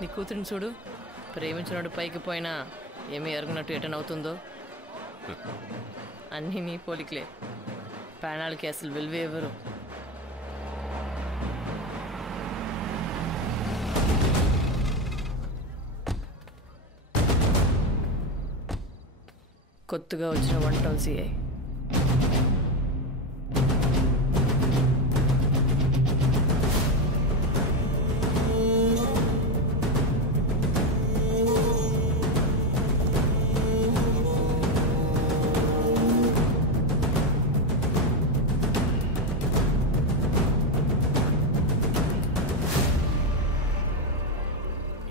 నీ కూతురిని చూడు, ప్రేమించినోడు పైకి పోయినా ఏమీ ఎరుగునట్టు ఎటన్ అవుతుందో. అన్నీ నీ పోలికలే, ప్రాణాలకి అసలు విలువ ఎవరు. కొత్తగా వచ్చిన 1 టౌన్ సిఐ.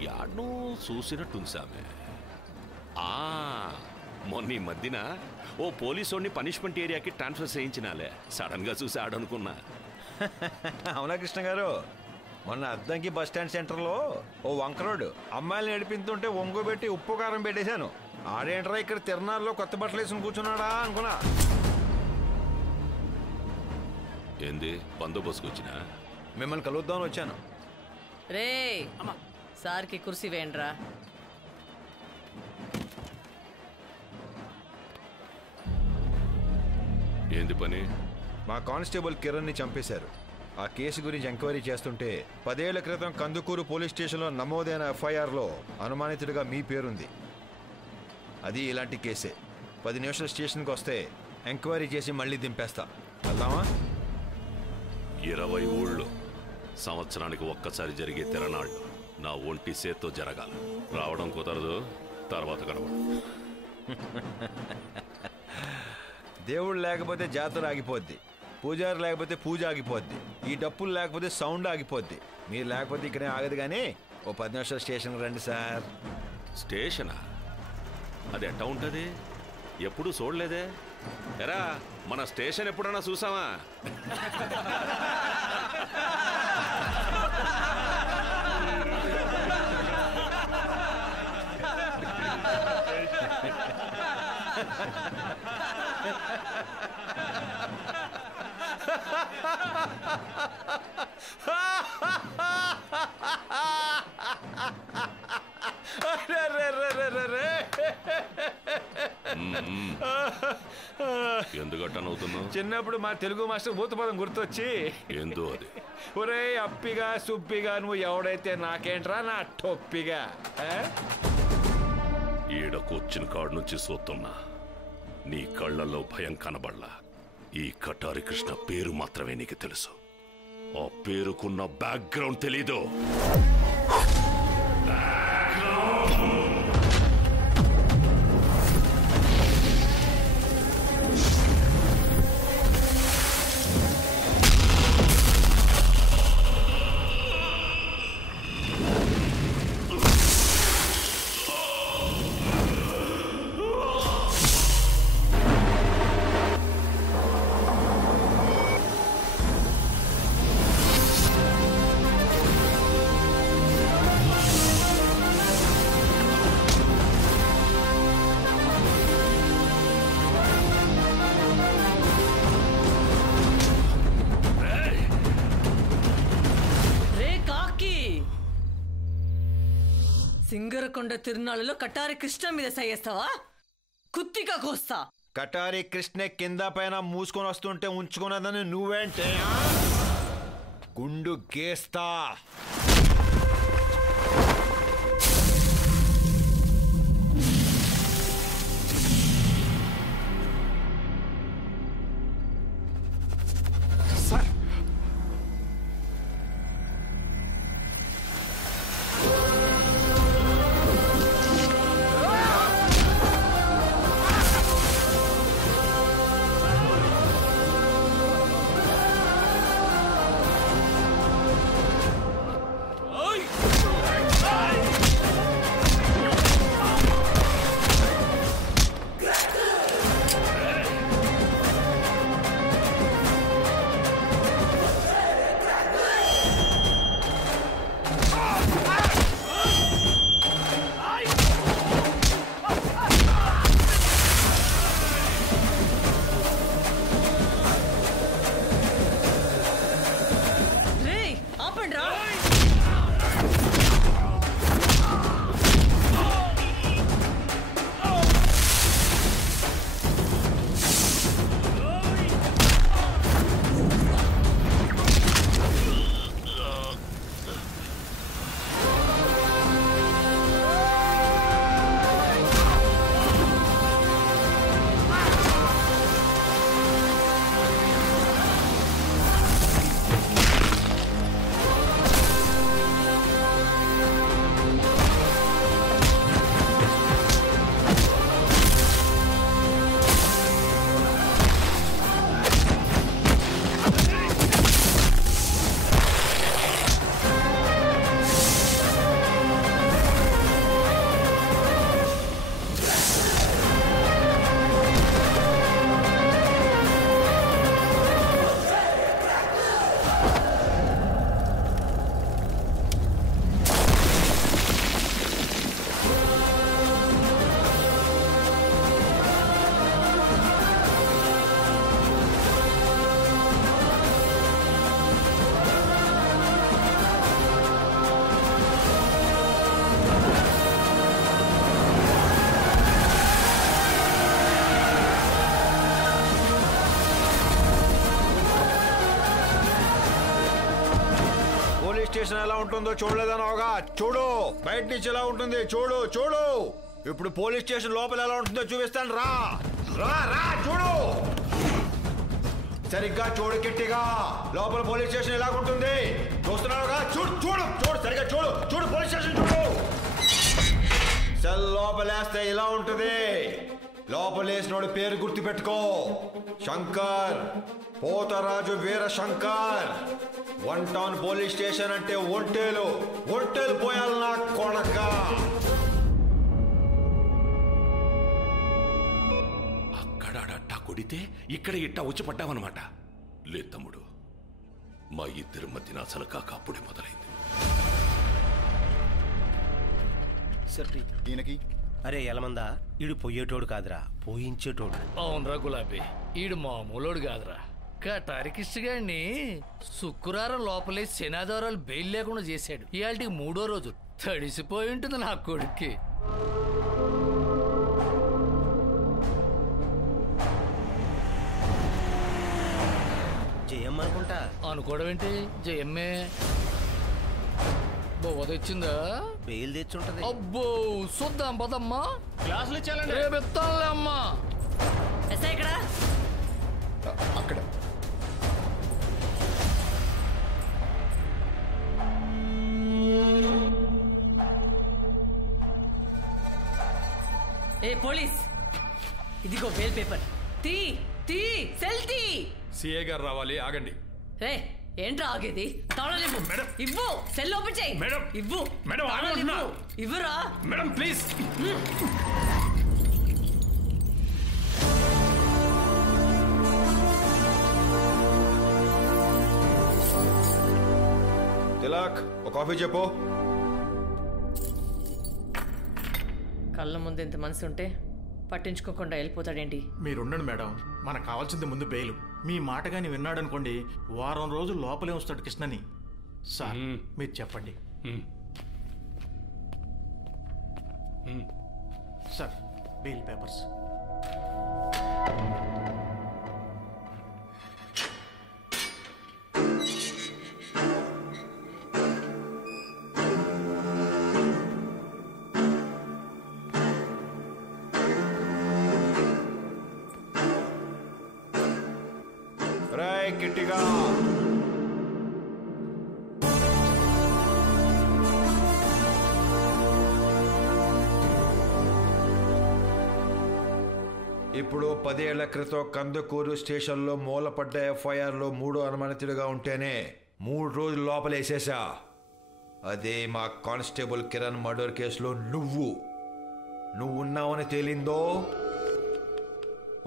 యాడ్ను చూసినట్టుంది సామె. మొన్న ఈ మధ్యన ఓ పోలీసోడిని పనిష్మెంట్ ఏరియాకి ట్రాన్స్ఫర్ చేయించినాలే. సడన్గా చూసి ఆడనుకున్నా. అవునా కృష్ణ గారు, మొన్న అద్దంకి బస్ స్టాండ్ సెంటర్లో ఓ వంకరోడు అమ్మాయిలు నడిపిస్తుంటే ఒంగోబెట్టి ఉప్పు కారం పెట్టేశాను. ఆడేంట్రా ఇక్కడ తిరణాల్లో కొత్త బట్టలు వేసుకుని కూర్చున్నాడా అనుకున్నా. ఏంది బందోబస్తుకు వచ్చినా? మిమ్మల్ని కలుద్దామని వచ్చాను. రే సార్కి కుర్సీ వేయండిరా. ఏంది పని? మా కానిస్టేబుల్ కిరణ్ని చంపేశారు. ఆ కేసు గురించి ఎంక్వైరీ చేస్తుంటే 10 ఏళ్ల క్రితం కందుకూరు పోలీస్ స్టేషన్లో నమోదైన ఎఫ్ఐఆర్లో అనుమానితుడిగా మీ పేరుంది. అది ఇలాంటి కేసే. 10 నిమిషాలు స్టేషన్కి వస్తే ఎంక్వైరీ చేసి మళ్ళీ దింపేస్తా. వెళ్దామా? 20 ఊళ్ళు సంవత్సరానికి ఒక్కసారి జరిగే తిరణాళ్ళు నా ఒంటి సేత్తో జరగాలి. రావడం కుదరదు, తర్వాత కనబడు. దేవుడు లేకపోతే జాతర ఆగిపోద్ది, పూజారి లేకపోతే పూజ ఆగిపోద్ది, ఈ డప్పులు లేకపోతే సౌండ్ ఆగిపోద్ది. మీరు లేకపోతే ఇక్కడే ఆగదు. కానీ ఓ 10 నిమిషాలు స్టేషన్కి రండి సార్. స్టేషనా? అది ఎట్టా ఉంటుంది? ఎప్పుడు చూడలేదే. ఎరా మన స్టేషన్ ఎప్పుడన్నా చూసావా? ఎందుకట్టనవుతున్నావు? చిన్నప్పుడు మా తెలుగు మాస్టర్ భూతపదం గుర్తొచ్చి. ఏందో అది? ఒరే అప్పిగా సుప్పిగా నువ్వు ఎవడైతే నాకేంట్రా నా టొప్పిగా. ఈడ కూర్చిన కాడు నుంచి చూస్తున్నా, నీ కళ్ళల్లో భయం కనబడలా. ఈ కటారి కృష్ణ పేరు మాత్రమే నీకు తెలుసు. ఆ పేరుకున్న బ్యాక్గ్రౌండ్ తెలీదు. సింగరకొండ తిరునాళ్ళలో కటారి కృష్ణ మీద సయ్యేస్తావా? కుత్తిగా కోస్తా. కటారి కృష్ణ కింద పైన మూసుకొని వస్తుంటే ఉంచుకున్నదని నువ్వేంటే గుండు గేస్తా. పోలీస్ స్టేషన్ ఎలా ఉంటుందో చూడలేదనవగా? చూడు, బయట నుంచి ఎలా ఉంటుంది చూడు. చూడు, ఇప్పుడు పోలీస్ స్టేషన్ లోపల ఎలా ఉంటుందో చూపిస్తాను. రా రా రా, చూడు, సరిగ్గా చూడు, గట్టిగా. లోపల పోలీస్ స్టేషన్ ఎలా ఉంటుంది చూస్తున్నావుగా? చూడు చూడు చూడు, సరిగ్గా చూడు. చూడు పోలీస్ స్టేషన్ చూడు. సెల్ లోపలేస్తే ఇలా ఉంటుంది. లోపలేసినోడి పేరు గుర్తు పెట్టుకో, శంకర్, పోతరాజు వీర శంకర్. 1 టౌన్ పోలీస్ స్టేషన్ అంటే ఒంటేలు పోయాలి నా కొడక. అక్కడట్టా కొడితే ఇక్కడ ఇట్టా వచ్చి పడ్డావన్నమాట. లేదు తమ్ముడు, మా ఇద్దరి మధ్యన అసలు కాక అప్పుడే మొదలైంది. ఈయనకి అరే ఎలమందా, ఈడు పొయ్యేటోడు కాదురా, పోయించేటోడు. అవునరా గులాబీ, ఈడు మామూలోడు కాదురా. కటారికిష్టి గారిని శుక్రవారం లోపలే శనాధారాలు బెయిల్ లేకుండా చేశాడు. ఇవాళకి 3వ రోజు. తడిసిపోయి ఉంటుంది నా కొడుక్కి. జయమ్మ అనుకుంటా. అనుకోవడం ఏంటి, జయమ్మే. బొవ్వ తెచ్చిందా? బెయిల్ తెచ్చుంటది. అబ్బో, చూద్దాం పదమ్మా. క్లాసులు ఇచ్చాలండి. రేపు ఎత్తానులే అమ్మా. ఇక్కడ అక్కడ ఏ పోలీస్, ఇదిగో బెయిల్ పేపర్. తీ తీ, సెల్ తీ. సిఏ గారు రావాలి, ఆగండి. ఏ ఏంట్రా ఆగేది? తాళాలు ఇవ్వు. మేడం. ఇవ్వు, సెల్ ఓపెన్ చేయి. మేడం. ఇవ్వు. మేడం, తాళాలు ఆగమంటున్నా. ఇవ్వు. ఇవ్వురా. Madam please. తిలక్, ఒక కాఫీ చెప్పు. కళ్ళ ముందు ఎంత మనసు ఉంటే పట్టించుకోకుండా వెళ్ళిపోతాడేంటి? మీరుండండి మేడం, మనకు కావాల్సింది ముందు బెయిలు. మీ మాట కానీ విన్నాడనుకోండి, వారం రోజులు లోపలే ఉంచుతాడు కృష్ణని. సార్ మీరు చెప్పండి. Sir, bail papers. రాయ్ గట్టిగా. ఇప్పుడు 10 ఏళ్ల క్రితం కందుకూరు స్టేషన్లో మూలపడ్డ ఎఫ్ఐఆర్లో 3వ అనుమానితుడిగా ఉంటేనే 3 రోజులు లోపలేసేసా. అదే మా కానిస్టేబుల్ కిరణ్ మర్డర్ కేసులో నువ్వు ఉన్నావని తేలిందో,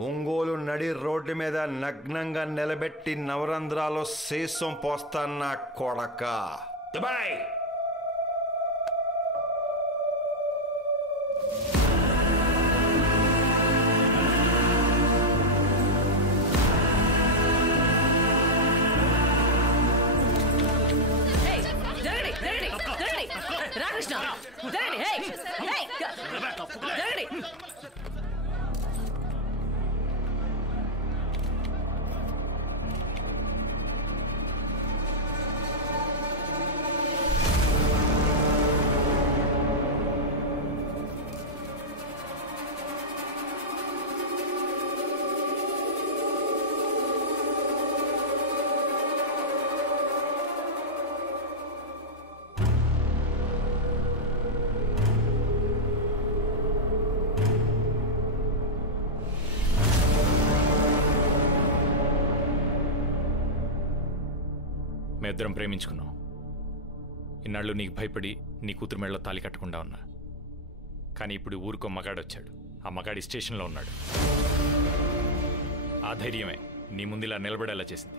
ఒంగోలు నడి రోడ్డు మీద నగ్నంగా నిలబెట్టి నవరంధ్రాలో శేషం పోస్తాన్న కొడక. దుబాయ్ రాకృష్ణ, మేమిద్దరం ప్రేమించుకున్నాం. ఇన్నాళ్ళు నీకు భయపడి నీ కూతురు మెడలో తాళి కట్టకుండా ఉన్నా. కానీ ఇప్పుడు ఊరికో మగాడొచ్చాడు. ఆ మగాడి స్టేషన్లో ఉన్నాడు. ఆ ధైర్యమే నీ ముందు ఇలా నిలబడేలా చేసింది.